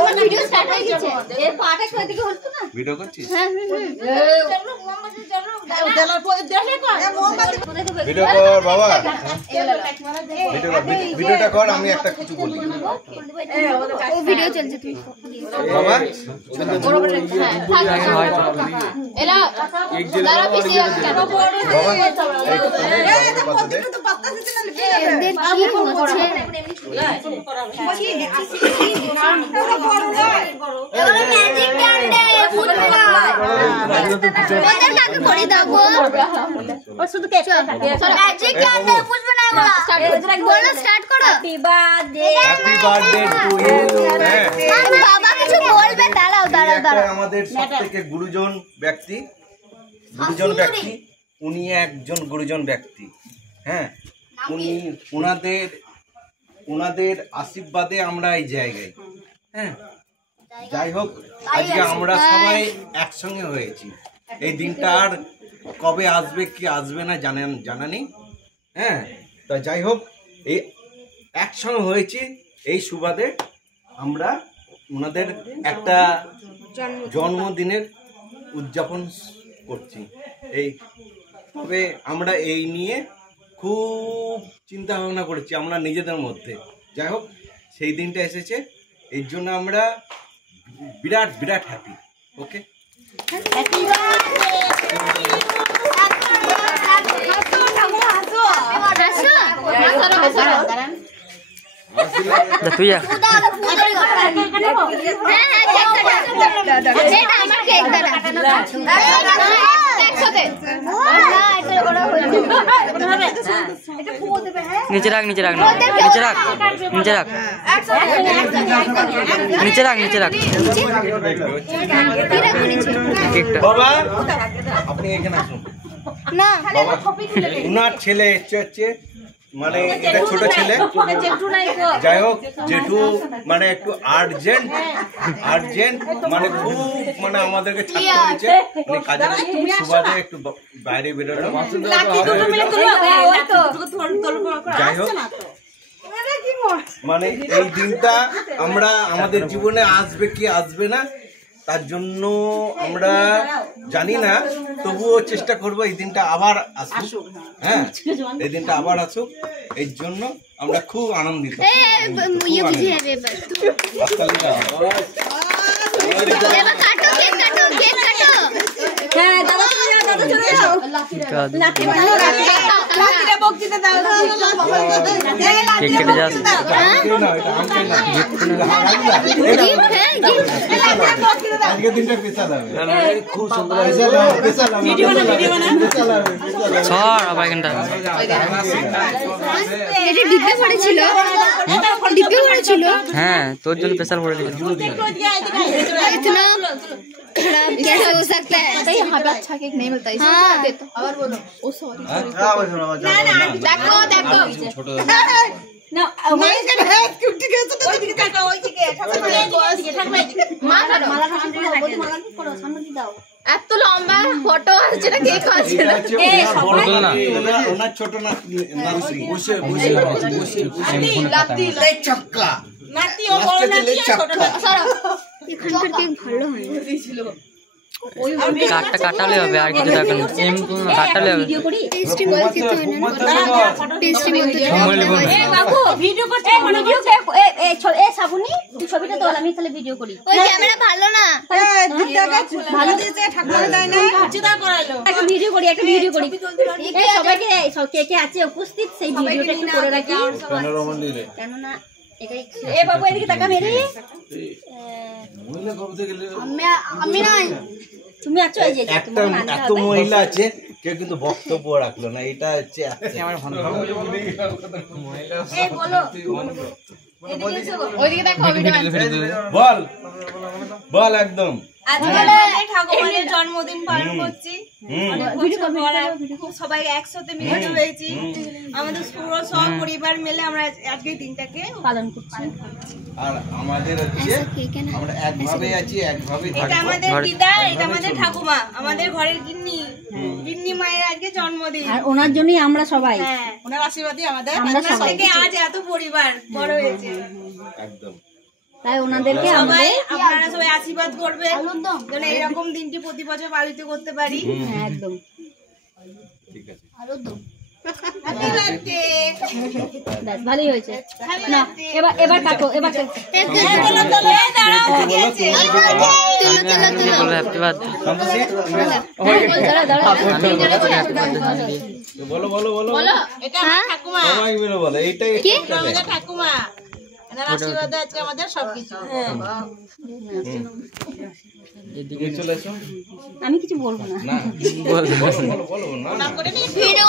তোমার video start হয়ে গেছে এর পাটা কোথা থেকে হচ্ছে না ভিডিও করছিস হ্যাঁ চলো মোমবাতি চলো দেলার পরে দেখে কর ভিডিও কর বাবা ভিডিওটা কর আমি একটা কিছু বলি ও ভিডিও চলছে তুমি বাবা এলা দাঁড়া পিছে কেন বড় এদের কি হচ্ছে এগুলো ম্যাজিক ক্যান্ডে ওদের কাকে করে দাও ও শুধু কেক ম্যাজিক ক্যান্ডে বুঝবে না এগুলো বলো স্টার্ট করো হ্যাপি বার্থডে টু ইউ বাবা কিছু বলবে দাঁড়াও আমাদের সবথেকে গুরুজন ব্যক্তি উনি একজন গুরুজন ব্যক্তি হ্যাঁ উনি ওনাদের আশীর্বাদে আমরা এই জায়গায় হ্যাঁ যাই হোক আজকে আমরা সবাই একসঙ্গে হয়েছি এই দিনটা আর কবে আসবে কি আসবে না জানা নেই হ্যাঁ তা যাই হোক এই একসঙ্গে হয়েছি এই সুবাদে আমরা ওনাদের একটা জন্মদিনের উদযাপন করছি এই তবে আমরা এই নিয়ে খুব চিন্তা ভাবনা করেছি আমরা নিজেদের মধ্যে যাই হোক সেই দিনটা এসেছে এই জন্য আমরা বিরাট হ্যাপি ওকে তুই নিচে রাখ বাবা আপনি এখানে আসুন না বাবা উনার ছেলে হচ্ছে মানে এটা ছোট ছেলে যাই হোক জেঠু মানে একটু আর্জেন্ট মানে খুব মানে আমাদেরকে ছাড়তে হয়েছে মানে কাজের সুবাদে একটু বাইরে বেরোনো যাই হোক মানে এই দিনটা আমরা আমাদের জীবনে আসবে কি আসবে না তার জন্য আমরা জানি না তবুও চেষ্টা করবো এই দিনটা আবার আসুক হ্যাঁ এই দিনটা আবার আসুক এই জন্য আমরা খুব আনন্দিত খুব সুন্দর হ্যাঁ তোর জন্য স্পেশাল করে खराब कैसे हो सकता है भाई यहाँ पे अच्छा केक नहीं मिलता इसमें और बोलो ओ सॉरी देखो ना मैं इसका है क्यूटी कैसे तो दिख का ওই দিকে মালা কি করো সামনে দি দাও এত লম্বা ফটো আছে না কেক আছে না ওনার ছোট না বসে লাতি চক্কা নাতি ও বড় নাতি ছোট না সরো এখানকার কেক ভালো হয় কাটালে হবে আর কিছু দরকার নেই কাটালে হবে ভিডিও করি টেস্টি বল খেতে হয় না টেস্টি বলতে এ বাবু ভিডিও করতে ভিডিও এ সাবুনি তুই ছবিটা তোল আমি তাহলে ভিডিও করি ওই ক্যামেরা ভালো না ভালো দিয়েছে ঠাকুর দেয় না চিন্তা করাইলো একটা ভিডিও করি এই সবাইকে সব কে কে আছে উপস্থিত সেই ভিডিওটা একটু করে রাখি কেন না এ বাবু এদিকে তাকা মেরে আমি নাই তুমি আছো এই যে এত মহিলা আছে কেউ কিন্তু বক্তব্য রাখলো না এটা হচ্ছে এই বলো ওইদিকে দেখো বল একদম আজকে ঠাকুমার জন্মদিন পালন করছি সবাই একসাথে মিলিত হয়েছি আমাদের পুরো সব পরিবার মিলে আমরা আজকে দিনটাকে পালন করছি আর আমাদের হচ্ছে আমরা একভাবে আছি একভাবে থাকবো এটা আমাদের দিদা এটা আমাদের ঠাকুমা আমাদের ঘরের গিন্নি মায়ের আজকে জন্মদিন আর ওনার জন্যই আমরা সবাই ওনার আশীর্বাদই আমাদের থেকে আজ এত পরিবার বড় হয়েছে একদম তাই ওনাদেরকে আপনারা সবাই আশীর্বাদ করবেন যেন এরকম দিনটি প্রতি বছর পালিত করতে পারি। হ্যাঁ একদম ঠিক আছে হ্যাপি বার্থডে। ব্যাস ভালোই হয়েছে না এবার কাটো এবার হ্যাপি বার্থডে বলো বলো বলো এটা আমার ঠাকুমা, সবাই মিলে বলো এইটাই আমাদের ঠাকুমা, এনার আশীর্বাদে আজকে আমাদের সবকিছু। তুমি চলে এসো আমি কিছু বলবো না না বলো বলো বলো না না করে ভিডিও